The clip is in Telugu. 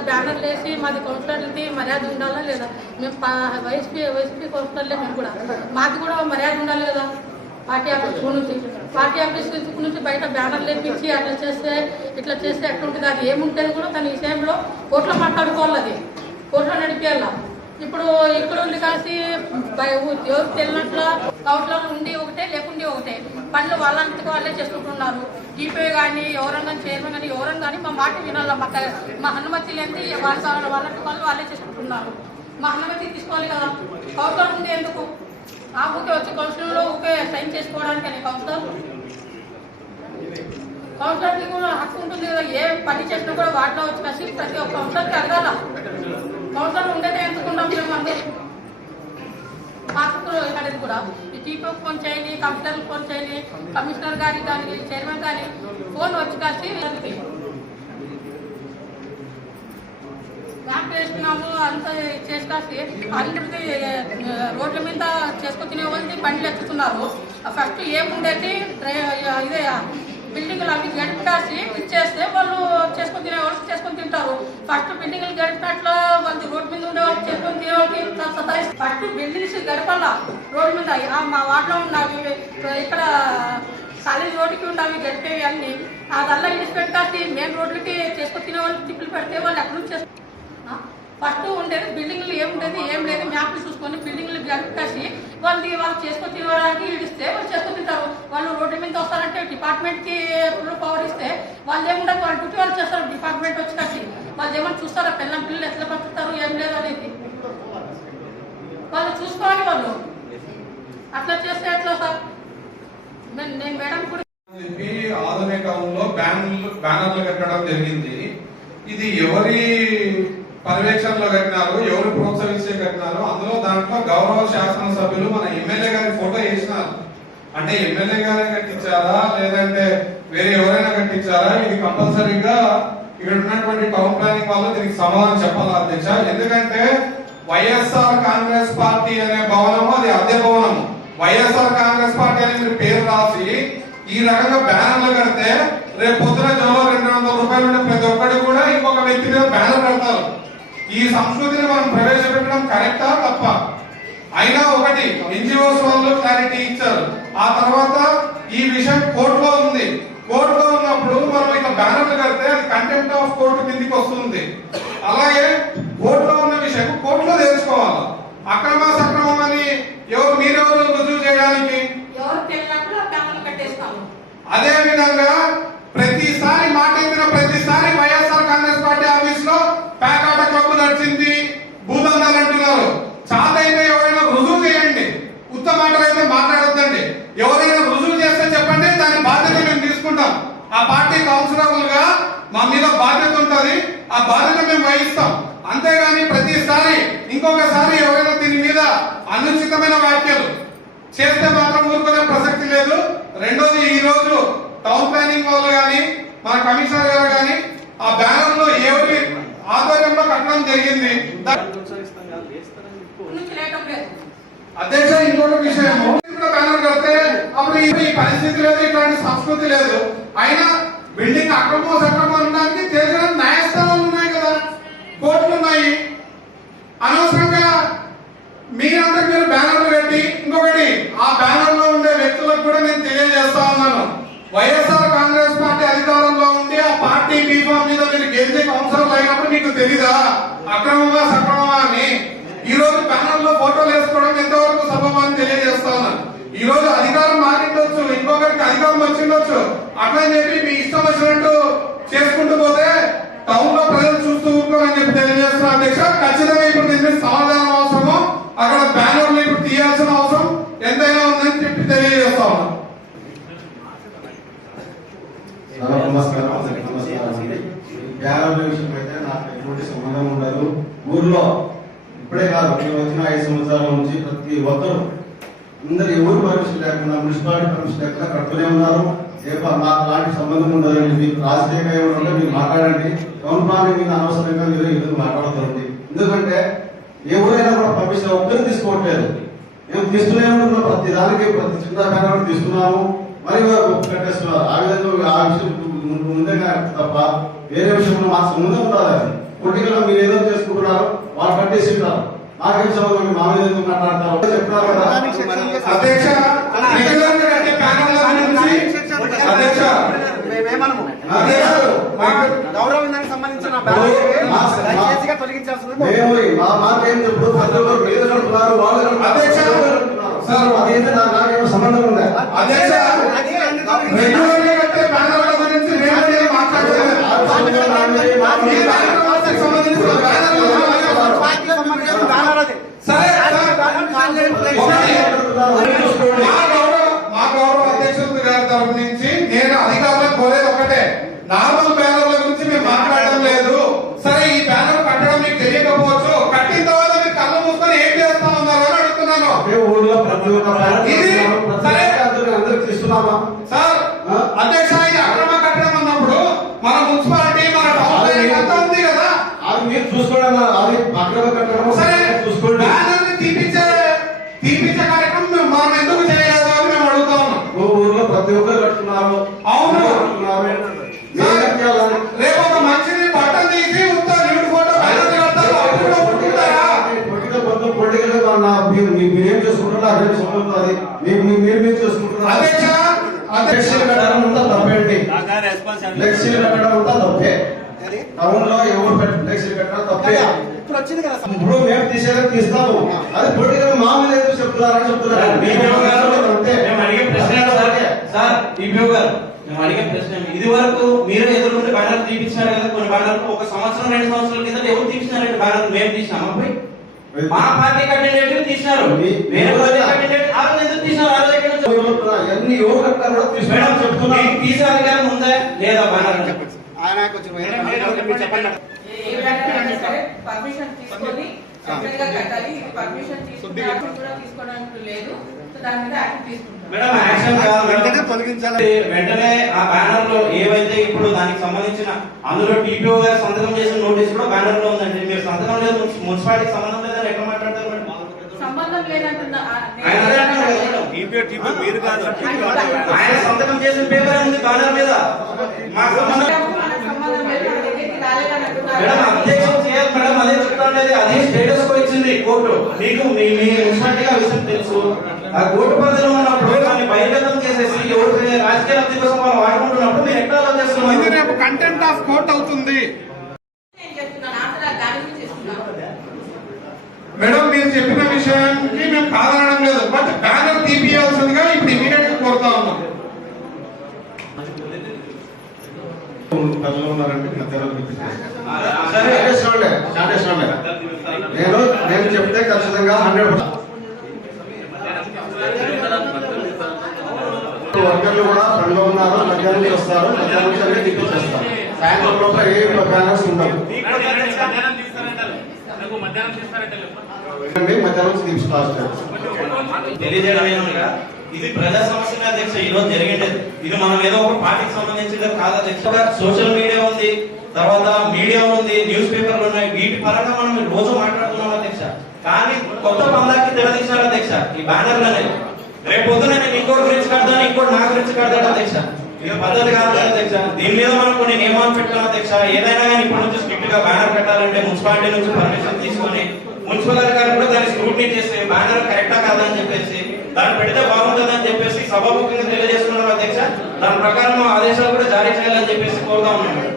ఇట్లా బ్యానర్లు వేసి మాది కౌన్సిలర్లది మర్యాద ఉండాలా లేదా? మేము వైఎస్పీ వైఎస్పీ కౌన్సిలర్లే మేము కూడా. మాది కూడా మర్యాద ఉండాలి కదా? పార్టీ ఆఫీస్ నుంచి. పార్టీ ఆఫీస్ నుంచి బయట బ్యానర్లు వేపించి అట్లా చేస్తే ఇట్లా చేస్తే ఎట్లుంటుంది అది ఏముంటుంది కూడా దాని విషయంలో కోర్టులో మాట్లాడుకోవాలి అది. కోర్టులో నడిపేలా ఇప్పుడు ఇక్కడ ఉండి కాసి బయ- ఎవరు తెలియనట్ల ఉండి ఒకటే లేకుండి ఒకటే. పనులు వాళ్ళంతకు వాళ్ళే చేసుకుంటున్నారు. టీపీ కానీ ఎవరన్నా చైర్మన్ కానీ ఎవరన్నా కానీ మా మాట వినాలి. మా మా అనుమతి లేని వాళ్ళ కావాలి వాళ్ళు వాళ్ళే చేసుకుంటున్నారు. మా అనుమతి తీసుకోవాలి కదా. కౌట్లో ఉంది ఎందుకు? ఆ ఊకే వచ్చి కౌన్సిలర్లో ఊకే సైన్ చేసుకోవడానికి కౌన్సిలర్ కౌన్సిలర్కి కూడా హక్కు ఉంటుంది కదా. ఏ పని చేసినా కూడా వాటిలో వచ్చి కలిసి ప్రతి ఒక్క కౌన్సిలర్కి అడగాల? కౌన్సిలర్ ఉండేదే ఎందుకుంటాం మేము అందరూ. పాత్రలు ఇక్కడ కూడా. ఈ టీపీ ఫోన్ చేయండి కంప్యూటర్ ఫోన్ చేయండి కమిషనర్ గారికి కానీ చైర్మన్ కానీ ఫోన్ వచ్చి కలిసి అందరికీ మ్యాప్ అంతా అంత చేసి అందరికీ రోడ్ల మీద చేసుకొచ్చిన వాళ్ళది బండ్లు ఎక్కుతున్నారు ఫస్ట్ ఏముండేది? డ్రై- ఇదే బిల్డింగ్లు అవి గడిపేసి ఇచ్చేస్తే వాళ్ళు చేసుకొని తినేవాళ్ళు చేసుకొని తింటారు. ఫస్ట్ బిల్డింగ్లు గడిపినట్లు వాళ్ళు రోడ్డు మీద ఉండే వాళ్ళు చేసుకొని తినే వాళ్ళకి సతాయిస్తారు. ఫస్ట్ బిల్డింగ్స్ గడపాల రోడ్డు మీద. మా వార్డులో ఉన్నవి ఇక్కడ కాలేజ్ రోడ్డుకి ఉన్నవి గడిపేవి అన్ని. అదల్లా ఇచ్చి పెట్టాసి మెయిన్ రోడ్లకి చేసుకొని తినే వాళ్ళు తిప్పులు పెడితే వాళ్ళు ఎక్కడ నుంచి చేస్తారు ఫస్ట్ ఉండేది బిల్డింగ్లు ఏం ఉండేది ఏం లేదు మ్యాప్లు చూసుకొని బిల్డింగ్లు గడిపేసి వాళ్ళు వాళ్ళు చేసుకొని తినడానికి ఇడిస్తే వాళ్ళు చేసుకొని తింటారు. వాళ్ళు రోడ్డు మీద వస్తారంటే డిపార్ట్మెంట్కి ఫుల్ పవర్ ఇస్తే వాళ్ళు ఏముండదు వాళ్ళు డ్యూటీ వాళ్ళు చేస్తారు డిపార్ట్మెంట్ వచ్చి కలిసి వాళ్ళు ఏమైనా చూస్తారా పిల్లల పిల్లలు ఎట్లా బతుకుతారు ఏం లేదు అనేది? వాళ్ళు చూసుకోవాలి వాళ్ళు. అట్లా చేస్తే ఎట్లా సార్? నేను నేను మేడం కూడా చెప్పి ఆధునికంలో బ్యానర్లు బ్యానర్లు కట్టడం జరిగింది. ఇది ఎవరి పర్యవేక్షణలో కట్టినారు ఎవరు ప్రోత్సహించే కట్టినారు అందులో దాంట్లో గౌరవ శాసనసభ్యులు మన ఎమ్మెల్యే గారి ఫోటో వేసినారు. అంటే ఎమ్మెల్యే గారే కట్టించారా లేదంటే వేరే ఎవరైనా కట్టించారా? ఇది కంపల్సరీగా ఇక్కడ ఉన్నటువంటి టౌన్ ప్లానింగ్ వాళ్ళు దీనికి సమాధానం చెప్పాలి అధ్యక్ష? ఎందుకంటే వైఎస్ఆర్ కాంగ్రెస్ పార్టీ అనే భవనము అది అద్దె భవనము. వైఎస్ఆర్ కాంగ్రెస్ పార్టీ అని మీరు పేరు రాసి ఈ రకంగా బ్యానర్లు కడితే రేపు పొద్దున జనంలో రెండు వందల రూపాయలు ఉండే ప్రతి ఒక్కటి కూడా ఇంకొక వ్యక్తి మీద బ్యానర్ కడతారు. ఈ సంస్కృతిని మనం ప్రవేశపెట్టడం కరెక్టా? తప్ప. అయినా ఒకటి ఎన్జిఓస్ వాళ్ళు క్లారిటీ ఇచ్చారు. ఆ తర్వాత ఈ విషయం కోర్టులో ఉంది. కోర్టులో ఉన్నప్పుడు మనం ఇక బ్యానర్లు కడితే అది కంటెంప్ట్ ఆఫ్ కోర్టు కిందికి వస్తుంది. అలాగే కోర్టులో ఉన్న విషయం కోర్టులో తెలుసుకోవాలి అక్రమ సక్రమం అని ఎవరు మీరెవరు రుజువు చేయడానికి? అదే విధంగా ప్రతిసారి మాట ఎత్తిన ప్రతిసారి వైఎస్ఆర్ కాంగ్రెస్ పార్టీ ఆఫీస్లో పేకాట క్లబ్ నడిచింది భూదందాలు అంటున్నారు చాలైతే ఎవరైనా రుజువు చేయండి ఉత్తమ మాటలు అయితే మాట్లాడొద్దండి ఎవరైనా రుజువు చేస్తే చెప్పండి దాని బాధ్యత మేము తీసుకుంటాం ఆ పార్టీ మా మీద బాధ్యత ఉంటుంది. ఆ బాధ్యత మేము వహిస్తాం. అంతేగాని ప్రతిసారి ఇంకొకసారి ఎవరైనా దీని మీద అనుచితమైన వ్యాఖ్యలు చేస్తే మాత్రం ఊరుకునే ప్రసక్తి లేదు. రెండోది ఈ రోజు టౌన్ ప్లానింగ్ వాళ్ళు కానీ మన కమిషనర్ గారు కానీ ఆ బ్యానర్లో ఎవరి ఆధ్వర్యంలో కట్టడం జరిగింది. అధ్యక్ష ఇంకొక విషయము. బ్యానర్ కడితే అప్పుడు ఈ పరిస్థితి లేదు ఇట్లాంటి సంస్కృతి లేదు. అయినా బిల్డింగ్ అక్రమో సక్రమో అనడానికి తెలిసిన న్యాయస్థానాలు ఉన్నాయి కదా? కోర్టులు ఉన్నాయి. అనవసరంగా మీరందరూ మీరు బ్యానర్లు పెట్టి ఇంకొకటి ఆ బ్యానర్లో ఉండే వ్యక్తులకు కూడా నేను తెలియజేస్తా ఉన్నాను. వైఎస్ఆర్ కాంగ్రెస్ పార్టీ అధికారంలో ఉండి ఆ పార్టీ బీఫామ్ మీద మీరు గెలిచే కౌన్సిలర్లు అయినప్పుడు మీకు తెలీదా? అక్రమమా సక్రమమా అని? ఈ రోజు బ్యానర్లో ఫోటోలు వేసుకోవడం ఎంతవరకు సబబా అని తెలియజేస్తా ఉన్నాను. ఈ రోజు అధికారం మారిండొచ్చు ఇంకొకరికి అధికారం వచ్చిండొచ్చు. అట్లా చెప్పి మీ ఇష్టం వచ్చినట్టు చేసుకుంటూ పోతే టౌన్లో ప్రజలు చూస్తూ ఊరుకోవాలని చెప్పి తెలియజేస్తున్నా అధ్యక్ష. ఖచ్చితంగా ఇప్పుడు దీని సమాధానం అవసరము? అక్కడ బ్యానర్లు ఇప్పుడు తీయాల్సిన అవసరం ఎంతైనా ఉందని చెప్పి తెలియజేస్తా ఉన్నాను నమస్కారం. బ్యానర్ల విషయం అయితే నాకు ఎటువంటి సంబంధం ఉండదు. ఊర్లో ఇప్పుడే కాదు మేము వచ్చిన ఐదు సంవత్సరాల నుంచి ప్రతి ఒక్కరు అందరు ఎవరు పర్మిషన్ లేకుండా మున్సిపాలిటీ పర్మిషన్ లేకుండా కడుతూనే ఉన్నారు. మాకు అలాంటి సంబంధం ఉండదండి మీకు రాజకీయంగా ఏమైనా మీరు మాట్లాడండి. టౌన్ ప్లానింగ్ మీద అనవసరంగా మీరు ఎందుకు మాట్లాడుతుంది ఎందుకంటే ఎవరైనా కూడా పర్మిషన్ ఒక్కరు తీసుకోవట్లేదు. మేము తీస్తూనే ఉంటున్నాం. ప్రతి దానికి ప్రతి చిన్న బ్యానర్ తీస్తున్నాము. మరి కట్టేస్తున్నారు ఆ విధంగా ఆ విషయం ముందే తప్ప వేరే విషయంలో మాకు సంబంధం ఉండదు పొలిటికల్ మీరు ఏదో చేసుకుంటున్నారు వాళ్ళు కట్టేసి ఉంటారు నాకేం సంబంధం మా మీద ఎందుకు మాట్లాడతారు? చెప్తున్నారు కదా. అధ్యక్ష నిజంగా అంటే ప్యానల్ గురించి అధ్యక్ష మేమేమనము? గౌరవానికి సంబంధించిన మా- దయచేసిగా తొలగించాల్సింది మాట ఏం చెప్పుడు వాళ్ళు కడుతున్నారు. అధ్యక్ష, సార్, అదేంటి నాకు నాకేమో సంబంధం ఉందా? అధ్యక్ష ప్రతి ఒక్క అందరికి ఇస్తున్నామా సార్ అధ్యక్ష ఇది అక్రమ కట్టడం అన్నప్పుడు మన మున్సిపాలిటీ మన టౌన్ ఉంది కదా. అది మీరు. అది అక్రమ కట్టడం మీరు చేసుకుంటున్నారు అదే మీ- మీరు మీరు చేసుకుంటున్నారు. ఫ్లెక్సీలు తప్పేంటి ఫ్లెక్సీలు తప్పే. టౌన్లో ఎవరు ఫ్లెక్సీలు కట్టడం తప్పే. ఇప్పుడు వచ్చింది కదా. సార్. ఇప్పుడు మేము తీసేది తీస్తాము. అది పొలిటికల్ మామూలు చెప్తున్నారని చెప్తున్నారు. సార్ ఈపీఓ గారు మేము అడిగే ప్రశ్న? ఇది వరకు. మీరు ఎదుర్కొంటే బ్యానర్ తీపించారు కదా కొన్ని బ్యానర్లు ఒక సంవత్సరం రెండు సంవత్సరాల కింద ఎవరు తీపించారంటే బ్యానర్ మేము తీసినామా పోయి? మా పార్టీ కంటెండేటివ్ తీసినారు. మీ- వేరే పార్టీ కంటెండేటివ్ ఆ రోజు ఎందుకు తీసినారు? ఆ రోజు ఎక్కడ నుంచి? ఎన్ని కూడా చెప్తున్నాం తీసే అధికారం ఉందా? లేదా బ్యానర్ ఆయన కొంచెం మీరు చెప్పండి. ఏ బ్యానర్ అయినా సరే పర్మిషన్ తీసుకొని సెపరేట్గా కట్టాలి. ఇది పర్మిషన్ తీసుకుని యాక్షన్ కూడా తీసుకోవడానికి లేదు. సో దాని మీద యాక్షన్ తీసుకుంటాం మేడం యాక్షన్ కాదు మేడం. వెంటనే ఆ బ్యానర్లో ఏవైతే ఇప్పుడు దానికి సంబంధించిన అందులో టీపీఓ గారు సంతకం చేసిన నోటీస్ కూడా బ్యానర్లో ఉందండి. మీరు సంతకం లేదు మున్సి- మున్సిపాలిటీకి సంబంధం మేడం అంటున్నారు కదా. ఆయన సంతకం చేసిన పేపర్ ఉంది బ్యానర్ మీద. మా సంబంధం. మేడం అధ్యక్షం చేయాలి. మేడం అదే చెప్తాను అదే స్టేటస్ కో ఇచ్చింది. కోర్టు. మీకు మీ మీ మున్సిపాలిటీగా విషయం తెలుసు. ఆ కోర్టు పరిధిలో ఉన్నప్పుడు దాన్ని బహిర్గతం చేసేసి ఎవరు రాజకీయ లబ్ధి కోసం వాళ్ళు వాడుకుంటున్నప్పుడు మీరు ఎట్లా అలా ఇది చేస్తున్నారు రేపు కంటెంట్ ఆఫ్ కోర్ట్ అవుతుంది నేను చెప్తున్నాను ఆన్సర్ దాని గురించి ఇస్తున్నాను మేడం మీరు చెప్పిన విషయానికి మేము కాదనడం లేదు. బట్ బ్యానర్ తీపియాల్సిందిగా ఇప్పుడు ఇమీడియట్గా కోరుతా ఉన్నాం. నేను నేను చెప్తే ఖచ్చితంగా హండ్రెడ్ వర్కర్లు కూడా పనిలో ఉన్నారు మధ్యాహ్నం నుంచి వస్తారు మధ్యాహ్నం నుంచి అన్ని తిప్పించేస్తారు సాయంత్రం లోపల ఏ బ్యానర్స్ ఉండవు. మధ్యాహ్నం తీసి లాస్ట్ ఇది ప్రజా సమస్య అధ్యక్ష ఈ రోజు జరిగింది ఇది మనం ఏదో ఒక పార్టీకి సంబంధించింది కాదు అధ్యక్ష. సోషల్ మీడియా ఉంది తర్వాత మీడియా ఉంది న్యూస్ పేపర్లు ఉన్నాయి. వీటి పరంగా మనం రోజు మాట్లాడుతున్నాం అధ్యక్ష. కానీ కొత్త పందాకి తెరదీశారు అధ్యక్ష ఈ బ్యానర్లు అనేది రేపు పొద్దున నేను ఇంకోటి గురించి కడతాను ఇంకోటి నా గురించి కడతాను అధ్యక్ష. ఇది పద్ధతి కాదు అధ్యక్ష. దీని మీద మనం కొన్ని నియమాలు పెట్టాలి అధ్యక్ష? ఏదైనా కానీ ఇప్పటి నుంచి స్ట్రిక్ట్గా బ్యానర్ పెట్టాలంటే మున్సిపాలిటీ నుంచి పర్మిషన్ తీసుకొని మున్సిపల్ అధికారులు కూడా దాన్ని స్క్రూటినీ చేసి బ్యానర్ కరెక్టా కాదా? అని చెప్పేసి దాన్ని పెడితే బాగుంటుంది? అని చెప్పేసి సభాముఖంగా తెలియజేస్తున్నారు అధ్యక్ష. దాని ప్రకారం ఆదేశాలు కూడా జారీ చేయాలని చెప్పేసి కోరుతా ఉన్నాను